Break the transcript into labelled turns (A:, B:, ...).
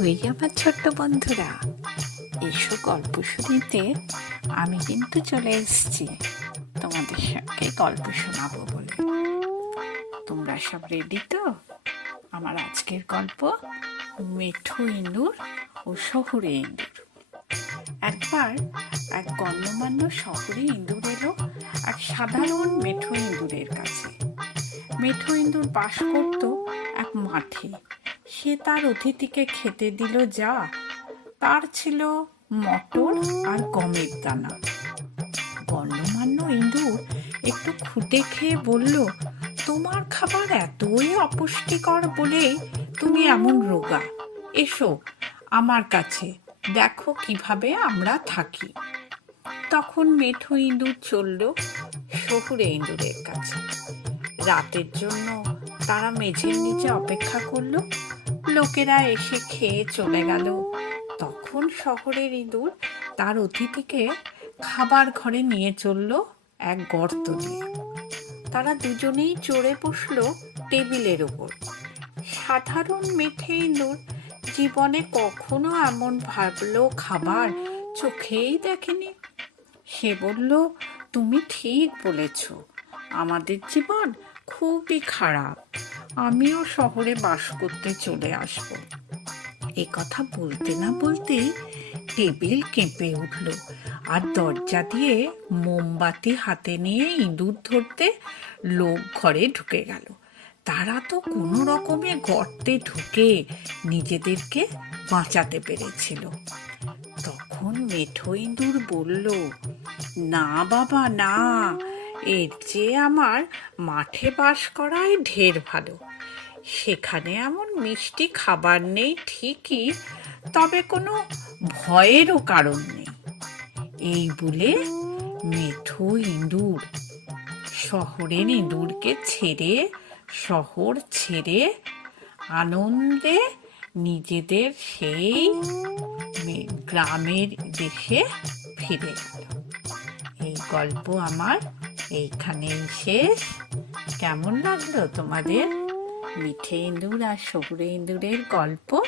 A: ওই আমার ছোট্ট বন্ধুরা, এসো গল্প শুনিতে। আমি কিন্তু চলে এসেছি তোমাদের সঙ্গে গল্প শোনাবো বলে। তোমরা সব রেডি তো? আমার আজকের গল্প মেঠো ইঁদুর ও শহুরে ইঁদুর একবার এক গণ্যমান্য শহরে ইঁদুর এলো এক সাধারণ মেঠো ইঁদুরের কাছে। মেঠো ইঁদুর বাস করত এক মাঠে। সে তার অতিথিকে খেতে দিল যা। তার ছিল মটর আর গমের দানা। গণ্যমান্য ইঁদুর একটু খুঁটে খেয়ে বলল, তোমার খাবার এতই অপুষ্টিকর বলে তুমি এমন রোগা। এসো আমার কাছে, দেখো কীভাবে আমরা থাকি। তখন মেঠো ইঁদুর চলল শহুরে ইঁদুরের কাছে। রাতের জন্য তারা মেঝের নিচে অপেক্ষা করল। লোকেরা এসে খেয়ে চলে গেল। তখন শহরের ইঁদুর তার অতিথিকে খাবার ঘরে নিয়ে চলল এক গর্ত দিয়ে। তারা দুজনেই চড়ে বসল টেবিলের ওপর। সাধারণ মেঠে ইঁদুর জীবনে কখনো এমন ভাবলো খাবার চোখেই দেখেনি। সে বলল, তুমি ঠিক বলেছ। আমাদের জীবন খুবই খারাপ। আমিও শহরে বাস করতে চলে আসব। এ কথা বলতে না বলতেই টেবিল কেঁপে উঠল আর দরজা দিয়ে মোমবাতি হাতে নিয়ে ইঁদুর ধরতে লোক ঘরে ঢুকে গেল। তারা তো কোনো রকমে গর্তে ঢুকে নিজেদেরকে বাঁচাতে পেরেছিল। তখন মেঠো ইঁদুর বলল, না বাবা, না এর যে আমার মাঠে বাস করাই ঢের ভালো। সেখানে এমন মিষ্টি খাবার নেই ঠিকই, তবে কোনো ভয়েরও কারণ নেই। এই বলে মেঠো ইঁদুর শহরের ইঁদুরকে ছেড়ে, শহর ছেড়ে আনন্দে নিজেদের সেই গ্রামের দেশে ফিরে গেল এই গল্প আমার এইখানেই শেষ। কেমন লাগল তোমাদের? মিঠে ইঁদুর আর শহুরে ইঁদুরের গল্প?